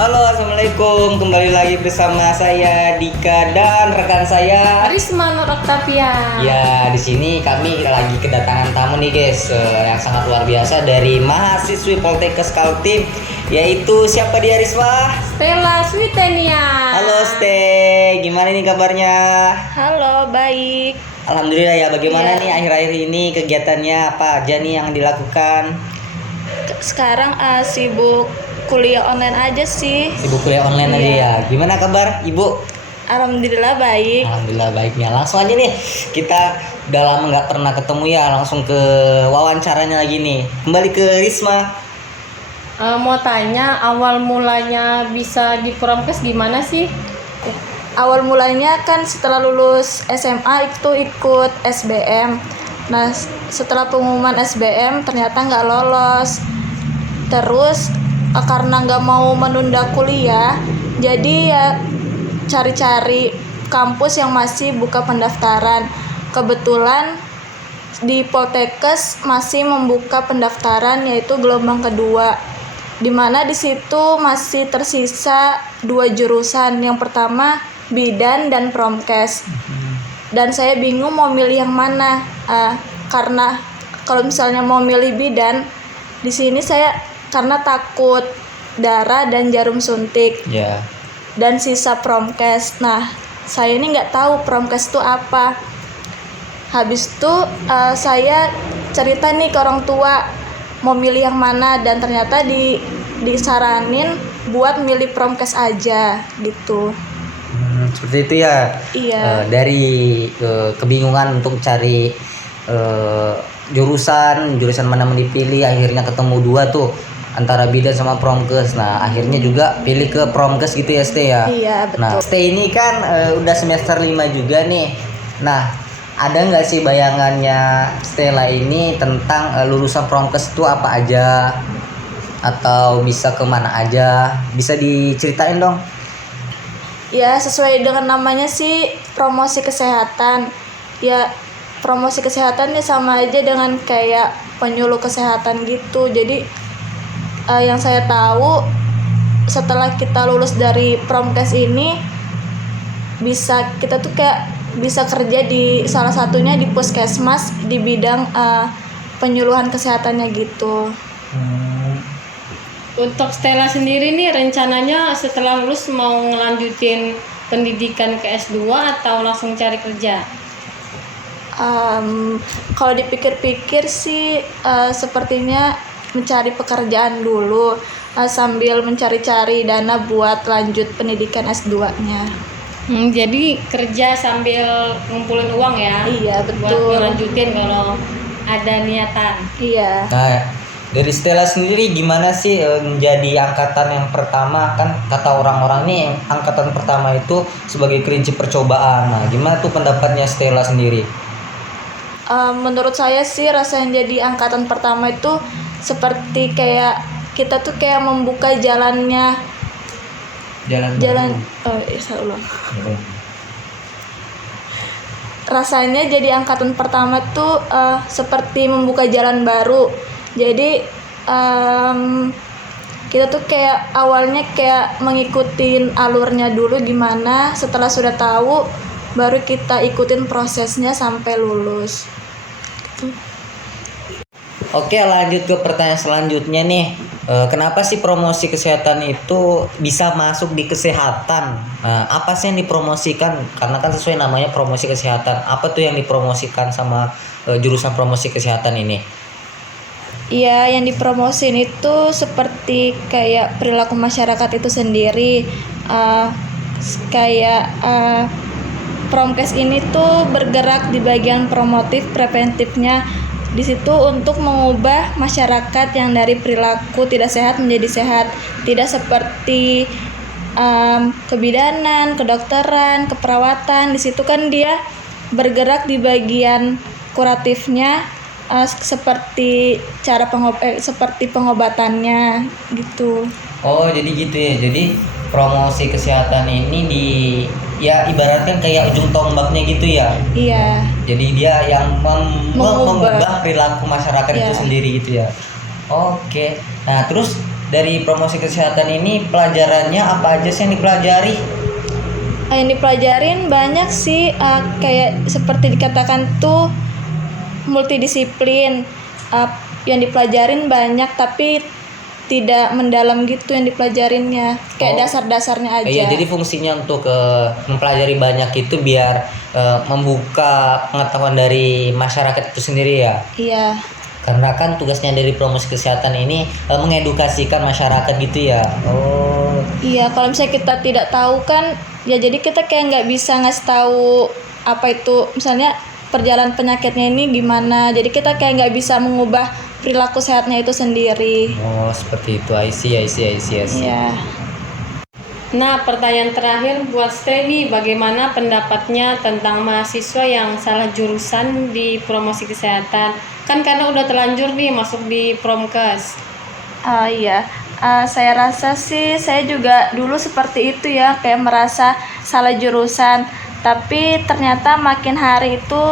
Halo, assalamualaikum. Kembali lagi bersama saya Dika dan rekan saya Arisma Nur Octavia. Ya, di sini kami lagi kedatangan tamu nih guys, yang sangat luar biasa dari mahasiswi Poltekkes Kaltim, yaitu siapa dia Risma? Stella Switenia. Halo Ste, gimana nih kabarnya? Halo, baik. Alhamdulillah ya. Bagaimana Iya. nih akhir-akhir ini kegiatannya apa aja nih yang dilakukan? Sekarang sibuk kuliah online aja sih. Sibuk kuliah online aja Iya. ya. Gimana kabar Ibu? Alhamdulillah baik. Alhamdulillah baiknya. Langsung aja nih, kita udah lama nggak pernah ketemu ya, langsung ke wawancaranya lagi nih. Kembali ke Risma. Mau tanya awal mulanya bisa di Promkes gimana sih? Awal mulanya kan setelah lulus SMA itu ikut SBM. Nah, setelah pengumuman SBM ternyata nggak lolos. Terus karena nggak mau menunda kuliah, jadi ya cari-cari kampus yang masih buka pendaftaran. Kebetulan di Poltekkes masih membuka pendaftaran yaitu gelombang kedua, di mana di situ masih tersisa 2 jurusan. Yang pertama bidan dan Promkes. Dan saya bingung mau milih yang mana, karena kalau misalnya mau milih bidan, di sini saya karena takut darah dan jarum suntik. Ya. Dan sisa Promkes. Nah, saya ini nggak tahu Promkes itu apa. Habis itu saya cerita nih ke orang tua mau milih yang mana, dan ternyata disaranin buat milih Promkes aja gitu. Seperti itu ya. Iya. Dari kebingungan untuk cari jurusan mana mau dipilih, akhirnya ketemu dua tuh antara bidan sama Promkes. Nah, akhirnya juga pilih ke Promkes gitu ya, Ste ya. Iya, betul. Nah, Ste ini kan udah semester 5 juga nih. Nah, ada nggak sih bayangannya Stella ini tentang lulusan Promkes itu apa aja? Atau bisa kemana aja? Bisa diceritain dong? Ya, sesuai dengan namanya sih promosi kesehatan. Ya, promosi kesehatan ya sama aja dengan kayak penyuluh kesehatan gitu. Jadi yang saya tahu setelah kita lulus dari Promkes ini kita tuh kayak bisa kerja di salah satunya di puskesmas di bidang penyuluhan kesehatannya gitu. Untuk Stella sendiri nih rencananya setelah lulus mau ngelanjutin pendidikan ke S2 atau langsung cari kerja? Kalau dipikir-pikir sih sepertinya mencari pekerjaan dulu sambil mencari-cari dana buat lanjut pendidikan S2-nya. Jadi kerja sambil ngumpulin uang ya? Iya, Buat betul. ngelanjutin kalau ada niatan. Iya. Nah, dari Stella sendiri gimana sih menjadi angkatan yang pertama? Kan kata orang-orang nih angkatan pertama itu sebagai kelinci percobaan. Nah, gimana tuh pendapatnya Stella sendiri? Menurut saya sih rasanya jadi angkatan pertama itu seperti kayak kita tuh kayak membuka jalan saya ulang. Rasanya jadi angkatan pertama tuh seperti membuka jalan baru. Jadi kita tuh kayak awalnya kayak mengikutin alurnya dulu gimana, setelah sudah tahu baru kita ikutin prosesnya sampai lulus. Oke, lanjut ke pertanyaan selanjutnya nih. Kenapa sih promosi kesehatan itu bisa masuk di kesehatan? Apa sih yang dipromosikan? Karena kan sesuai namanya promosi kesehatan. Apa tuh yang dipromosikan sama jurusan promosi kesehatan ini? Iya, yang dipromosin itu seperti kayak perilaku masyarakat itu sendiri. Kayak Promkes ini tuh bergerak di bagian promotif preventifnya. Di situ untuk mengubah masyarakat yang dari perilaku tidak sehat menjadi sehat, tidak seperti kebidanan, kedokteran, keperawatan. Di situ kan dia bergerak di bagian kuratifnya, seperti seperti pengobatannya gitu. Oh, jadi gitu ya. Jadi promosi kesehatan ini ya ibaratkan kayak ujung tombaknya gitu ya. Iya. Jadi dia yang Mengubah mengubah perilaku masyarakat itu Iya. sendiri gitu ya. Oke. Nah, terus dari promosi kesehatan ini pelajarannya apa aja sih yang dipelajari? Yang dipelajarin banyak sih, kayak seperti dikatakan tuh multidisiplin. Yang dipelajarin banyak tapi tidak mendalam gitu yang dipelajarinnya, kayak dasar-dasarnya aja. Iya, jadi fungsinya untuk mempelajari banyak itu biar membuka pengetahuan dari masyarakat itu sendiri ya. Iya. Karena kan tugasnya dari promosi kesehatan ini mengedukasikan masyarakat gitu ya. Oh. Iya, kalau misalnya kita tidak tahu kan, ya jadi kita kayak nggak bisa ngasih tahu apa itu, misalnya perjalanan penyakitnya ini gimana. Jadi kita kayak nggak bisa mengubah perilaku sehatnya itu sendiri. Oh, seperti itu. I see. Iya. Nah, pertanyaan terakhir buat Steli, bagaimana pendapatnya tentang mahasiswa yang salah jurusan di promosi kesehatan? Kan karena udah terlanjur nih masuk di Promkes. Iya. Saya rasa sih saya juga dulu seperti itu ya, kayak merasa salah jurusan. Tapi ternyata makin hari itu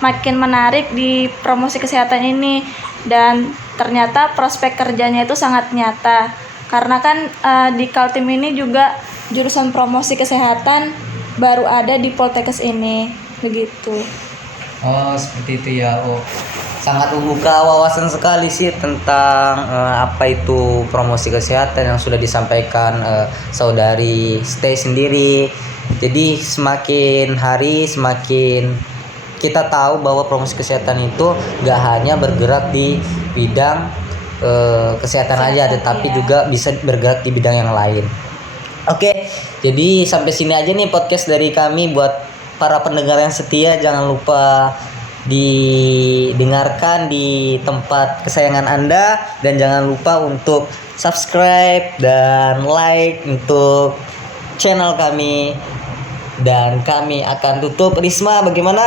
makin menarik di promosi kesehatan ini, dan ternyata prospek kerjanya itu sangat nyata. Karena kan di Kaltim ini juga jurusan promosi kesehatan baru ada di Poltekkes ini, begitu. Oh, seperti itu ya. Oh, sangat membuka wawasan sekali sih tentang apa itu promosi kesehatan yang sudah disampaikan saudari Stay sendiri. Jadi semakin hari semakin kita tahu bahwa promosi kesehatan itu gak hanya bergerak di bidang kesehatan aja, tetapi juga bisa bergerak di bidang yang lain. Oke, jadi sampai sini aja nih podcast dari kami. Buat para pendengar yang setia, jangan lupa didengarkan di tempat kesayangan Anda, dan jangan lupa untuk subscribe dan like untuk channel kami. Dan kami akan tutup. Risma, bagaimana?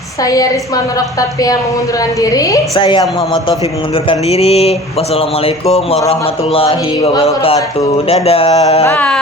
Saya Risma Meroktapia mengundurkan diri. Saya Muhammad Taufik mengundurkan diri. Wassalamualaikum warahmatullahi wabarakatuh. Dadah. Bye.